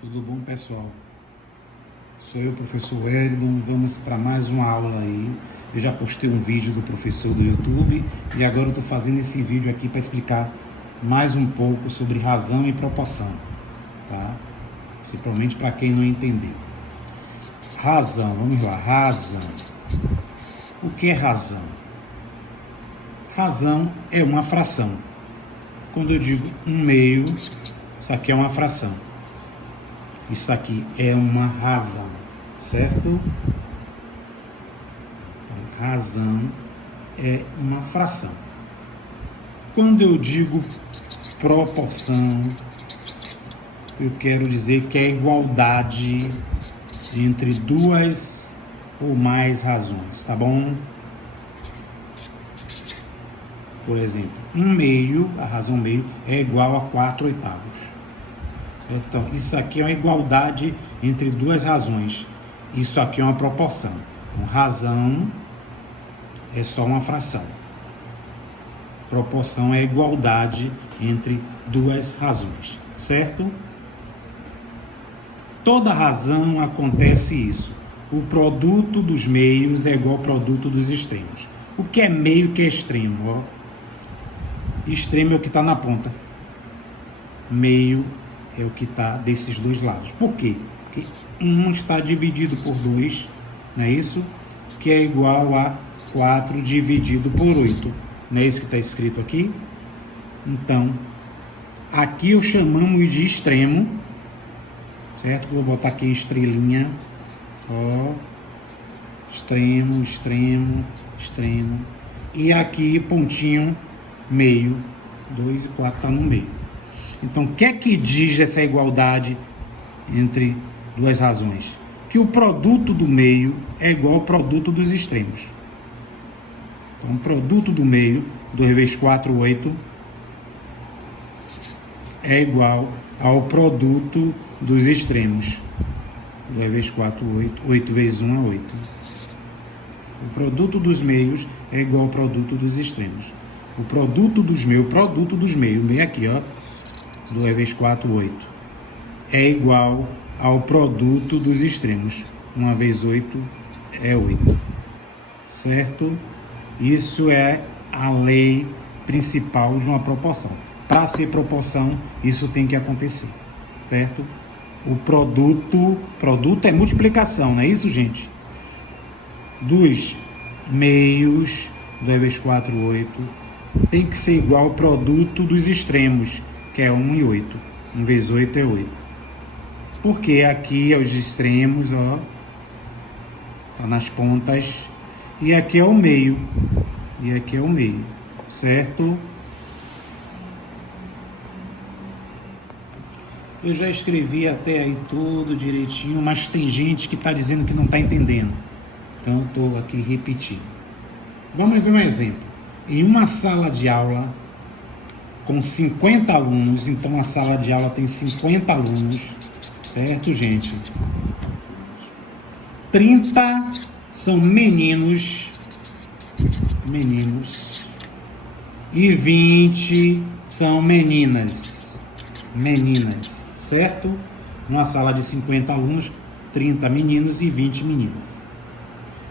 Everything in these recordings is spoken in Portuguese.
Tudo bom, pessoal? Sou eu, professor Wellington. Vamos para mais uma aula aí. Eu já postei um vídeo do professor do YouTube e agora eu estou fazendo esse vídeo aqui para explicar mais um pouco sobre razão e proporção, tá? Principalmente para quem não entendeu. Razão, vamos lá. Razão. O que é razão? Razão é uma fração. Quando eu digo 1/2, isso aqui é uma fração. Isso aqui é uma razão, certo? Então, razão é uma fração. Quando eu digo proporção, eu quero dizer que é a igualdade entre duas ou mais razões, tá bom? Por exemplo, 1/2, a razão meio, é igual a 4/8. Então, isso aqui é uma igualdade entre duas razões. Isso aqui é uma proporção. Então, razão é só uma fração. Proporção é a igualdade entre duas razões, certo? Toda razão acontece isso. O produto dos meios é igual ao produto dos extremos. O que é meio e o que é extremo? Extremo é o que está na ponta. Meio é o que está desses dois lados. Por quê? Porque um está dividido por 2, não é isso? Que é igual a 4 dividido por 8. Não é isso que está escrito aqui? Então, aqui eu chamamos de extremo, certo? Vou botar aqui estrelinha. Ó, extremo, extremo, extremo. E aqui pontinho, meio. 2 e 4 está no meio. Então, o que é que diz essa igualdade entre duas razões? Que o produto do meio é igual ao produto dos extremos. Então, o produto do meio, 2 vezes 4, 8, é igual ao produto dos extremos. 2 vezes 4, 8. 8 vezes 1 é 8. O produto dos meios é igual ao produto dos extremos. O produto dos meios, bem aqui, ó. 2 vezes 4, 8. É igual ao produto dos extremos. 1 vezes 8 é 8. Certo? Isso é a lei principal de uma proporção. Para ser proporção, isso tem que acontecer. Certo? O produto é multiplicação, não é isso, gente? Dos meios, 2 vezes 4, 8, tem que ser igual ao produto dos extremos, que é 1 e 8. 1 vezes 8 é 8. Porque aqui é os extremos, ó, tá nas pontas, e aqui é o meio. E aqui é o meio, certo? Eu já escrevi até aí tudo direitinho, mas tem gente que está dizendo que não está entendendo. Então eu estou aqui repetindo. Vamos ver um exemplo. Em uma sala de aula com 50 alunos, então a sala de aula tem 50 alunos, certo, gente? 30 são meninos, e 20 são meninas, certo? Uma sala de 50 alunos, 30 meninos e 20 meninas.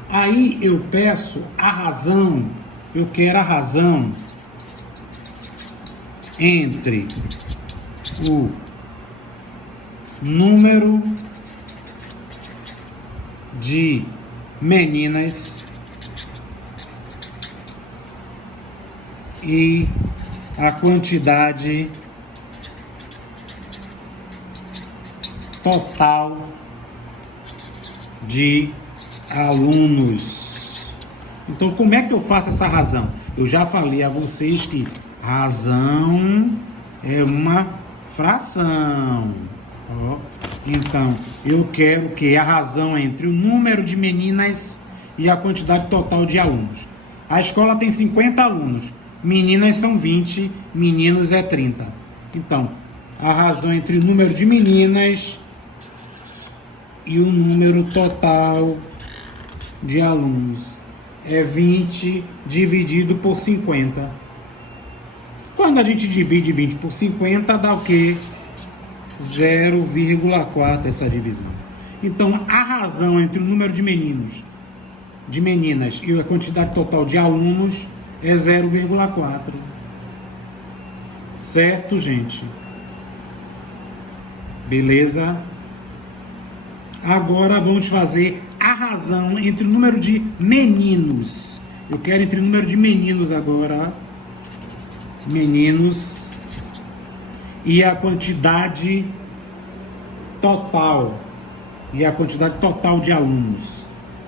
Aí eu peço a razão, eu quero a razão entre o número de meninas e a quantidade total de alunos. Então, como é que eu faço essa razão? Eu já falei a vocês que razão é uma fração. Ó. Então, eu quero que a razão entre o número de meninas e a quantidade total de alunos. A escola tem 50 alunos. Meninas são 20, meninos é 30. Então, a razão entre o número de meninas e o número total de alunos é 20 dividido por 50. Quando a gente divide 20 por 50, dá o quê? 0,4 essa divisão. Então, a razão entre o número de meninos, de meninas e a quantidade total de alunos é 0,4. Certo, gente? Beleza? Agora vamos fazer a razão entre o número de meninos. Eu quero entre o número de meninos agora. Meninos. E a quantidade total. E a quantidade total de alunos.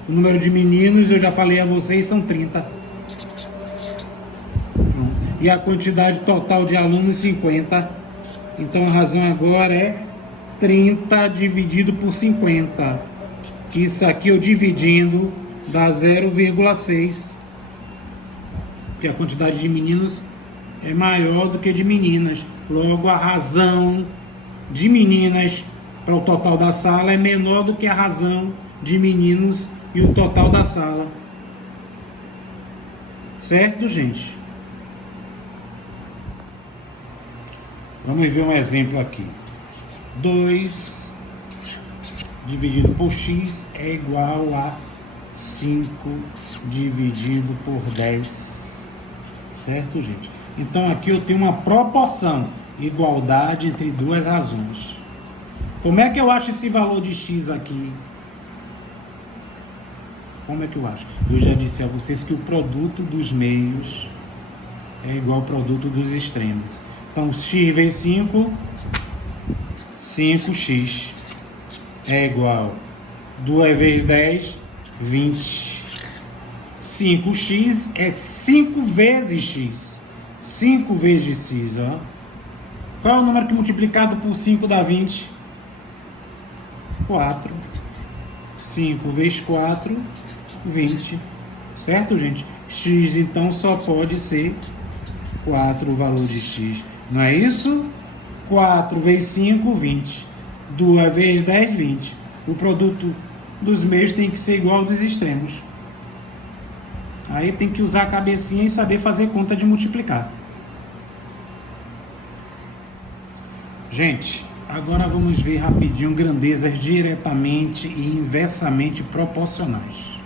O número de meninos, eu já falei a vocês, são 30. E a quantidade total de alunos, 50. Então a razão agora é 30 dividido por 50. Isso aqui eu dividindo dá 0,6. Porque a quantidade de meninos é maior do que de meninas. Logo, a razão de meninas para o total da sala é menor do que a razão de meninos e o total da sala. Certo, gente? Vamos ver um exemplo aqui. 2 dividido por x é igual a 5 dividido por 10. Certo, gente? Então aqui eu tenho uma proporção, igualdade entre duas razões. Como é que eu acho esse valor de x aqui? Como é que eu acho? Eu já disse a vocês que o produto dos meios é igual ao produto dos extremos. Então, x vezes 5, 5x é igual a 2 vezes 10, 20. 5x é 5 vezes x. 5 vezes x, ó. Qual é o número que multiplicado por 5 dá 20? 4. 5 vezes 4, 20. Certo, gente? X, então, só pode ser 4 o valor de x. Não é isso? 4 vezes 5, 20. 2 vezes 10, 20. O produto dos meios tem que ser igual ao dos extremos. Aí tem que usar a cabecinha e saber fazer conta de multiplicar. Gente, agora vamos ver rapidinho grandezas diretamente e inversamente proporcionais.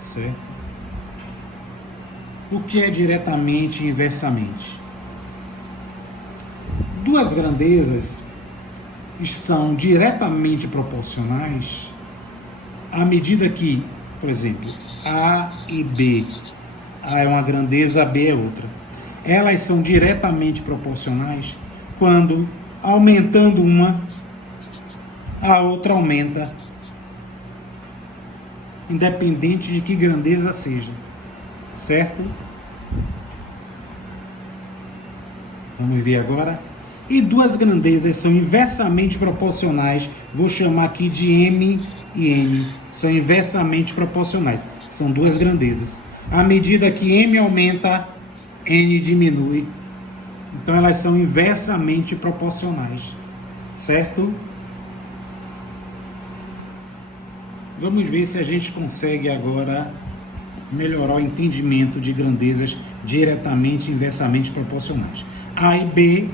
Certo? O que é diretamente e inversamente? Duas grandezas são diretamente proporcionais à medida que, por exemplo, A e B, A é uma grandeza, B é outra. Elas são diretamente proporcionais quando, aumentando uma, a outra aumenta, independente de que grandeza seja. Certo? Vamos ver agora. E duas grandezas são inversamente proporcionais. Vou chamar aqui de M e N. São inversamente proporcionais. São duas grandezas. À medida que M aumenta, N diminui. Então elas são inversamente proporcionais. Certo? Vamos ver se a gente consegue agora melhorar o entendimento de grandezas diretamente e inversamente proporcionais. A e B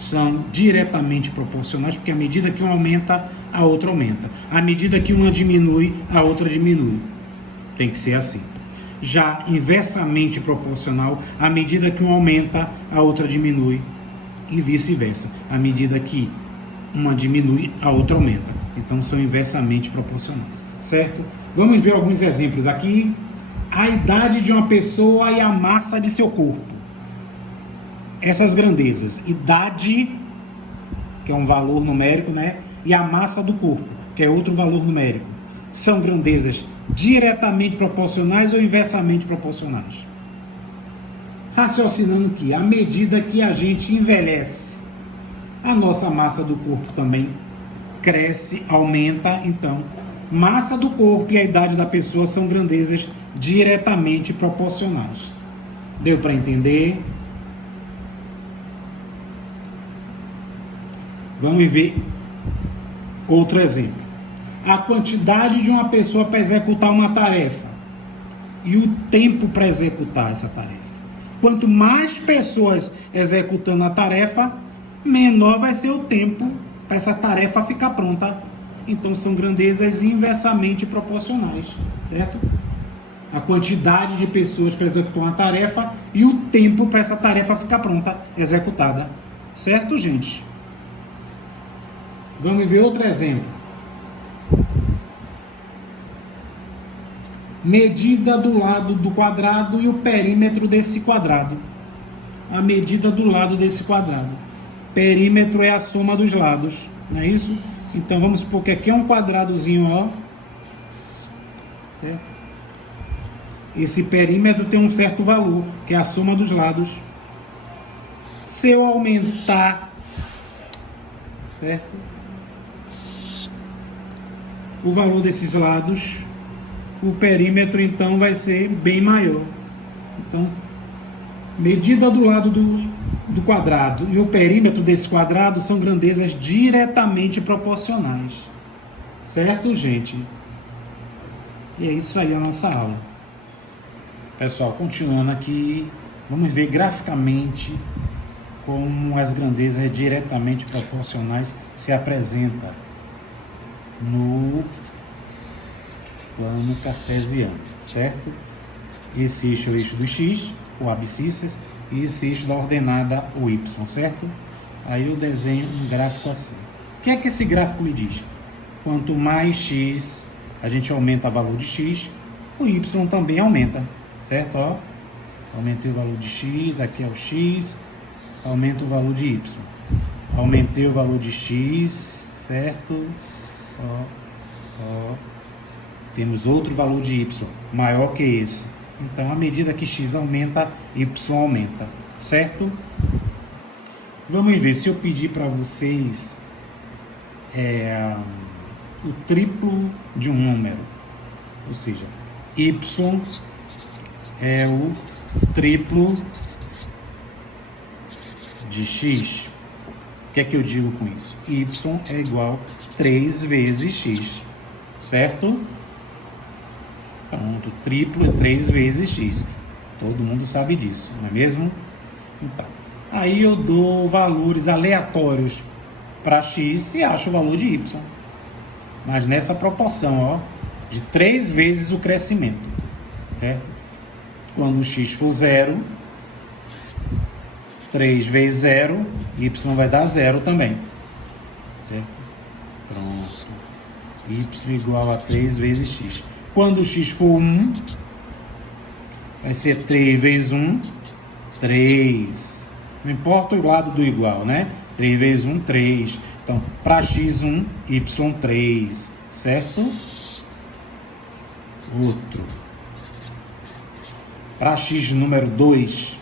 são diretamente proporcionais, porque à medida que uma aumenta, a outra aumenta. À medida que uma diminui, a outra diminui. Tem que ser assim. Já inversamente proporcional, à medida que uma aumenta, a outra diminui. E vice-versa. À medida que uma diminui, a outra aumenta. Então são inversamente proporcionais. Certo? Vamos ver alguns exemplos aqui. A idade de uma pessoa e a massa de seu corpo. Essas grandezas, idade, que é um valor numérico, né? E a massa do corpo, que é outro valor numérico. São grandezas diretamente proporcionais ou inversamente proporcionais? Raciocinando que, à medida que a gente envelhece, a nossa massa do corpo também cresce, aumenta. Então, massa do corpo e a idade da pessoa são grandezas diretamente proporcionais. Deu para entender? Vamos ver outro exemplo. A quantidade de uma pessoa para executar uma tarefa e o tempo para executar essa tarefa. Quanto mais pessoas executando a tarefa, menor vai ser o tempo para essa tarefa ficar pronta. Então são grandezas inversamente proporcionais, certo? A quantidade de pessoas para executar uma tarefa e o tempo para essa tarefa ficar pronta, executada. Certo, gente? Vamos ver outro exemplo. Medida do lado do quadrado e o perímetro desse quadrado. A medida do lado desse quadrado. Perímetro é a soma dos lados, não é isso? Então vamos supor que aqui é um quadradozinho, ó. Certo? Esse perímetro tem um certo valor, que é a soma dos lados. Se eu aumentar, certo, o valor desses lados, o perímetro então vai ser bem maior. Então, medida do lado do quadrado e o perímetro desse quadrado são grandezas diretamente proporcionais. Certo, gente? E é isso aí a nossa aula. Pessoal, continuando aqui, vamos ver graficamente como as grandezas diretamente proporcionais se apresentam no plano cartesiano, certo? Esse eixo é o eixo do x, o abscissas, e esse eixo da ordenada, o y, certo? Aí eu desenho um gráfico assim. O que é que esse gráfico me diz? Quanto mais x, a gente aumenta o valor de x, o y também aumenta, certo? Ó, aumentei o valor de x, aqui é o x, aumenta o valor de y. Aumentei o valor de x, certo? Ó. Temos outro valor de y, maior que esse. Então, à medida que x aumenta, y aumenta, certo? Vamos ver, se eu pedir para vocês o triplo de um número, ou seja, y é o triplo de x. O que é que eu digo com isso? Y é igual a 3 vezes x, certo? Pronto, triplo é 3 vezes x. Todo mundo sabe disso, não é mesmo? Então, aí eu dou valores aleatórios para x e acho o valor de y. Mas nessa proporção, ó, de 3 vezes o crescimento, certo? Quando x for 0, 3 vezes 0, y vai dar 0 também, certo? Pronto. Y igual a 3 vezes x. Quando x for 1, vai ser 3 vezes 1, 3. Não importa o lado do igual, né? 3 vezes 1, 3. Então, para x1, y3, certo? Outro. Para x número 2,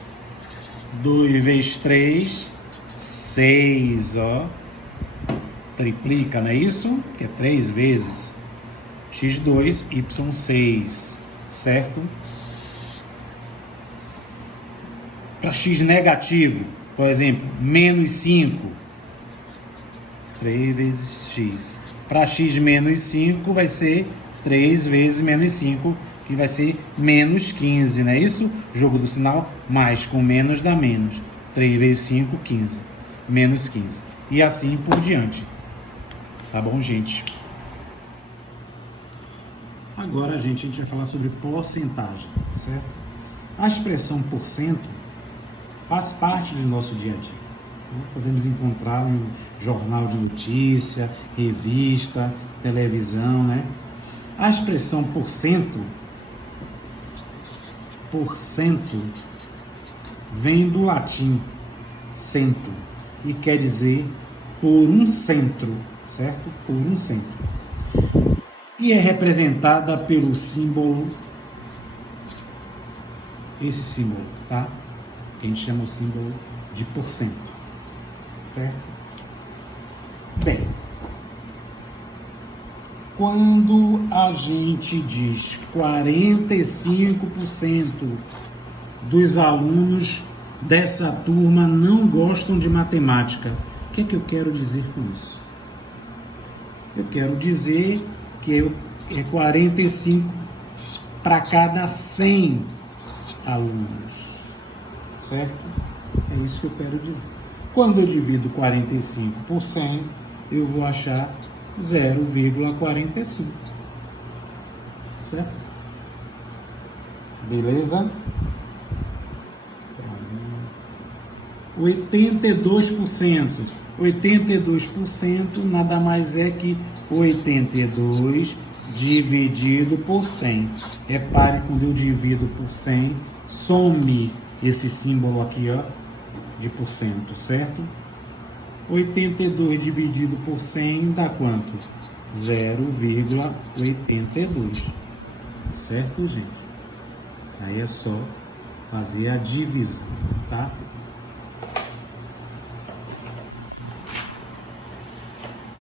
2 vezes 3, 6, ó. Triplica, não é isso? Que é 3 vezes. x2, y6, certo? Para x negativo, por exemplo, menos 5, 3 vezes x. Para x menos 5 vai ser 3 vezes menos 5, que vai ser menos 15, não é isso? Jogo do sinal, mais com menos dá menos. 3 vezes 5, 15. Menos 15. E assim por diante. Tá bom, gente? Agora, a gente vai falar sobre porcentagem, certo? A expressão porcento faz parte do nosso dia a dia. Podemos encontrar no jornal de notícia, revista, televisão, né? A expressão porcento vem do latim cento e quer dizer por um centro, certo? Por um centro. E é representada pelo símbolo, esse símbolo, tá? Que a gente chama o símbolo de porcento, certo? Bem, quando a gente diz 45% dos alunos dessa turma não gostam de matemática, o que é que eu quero dizer com isso? Eu quero dizer que é 45 para cada 100 alunos, certo? É isso que eu quero dizer. Quando eu divido 45 por 100, eu vou achar 0,45. Certo? Beleza? 82%. 82% nada mais é que 82 dividido por 100. Repare, quando eu divido por 100, some esse símbolo aqui, ó, de porcento, certo? 82 dividido por 100 dá quanto? 0,82. Certo, gente? Aí é só fazer a divisão, tá?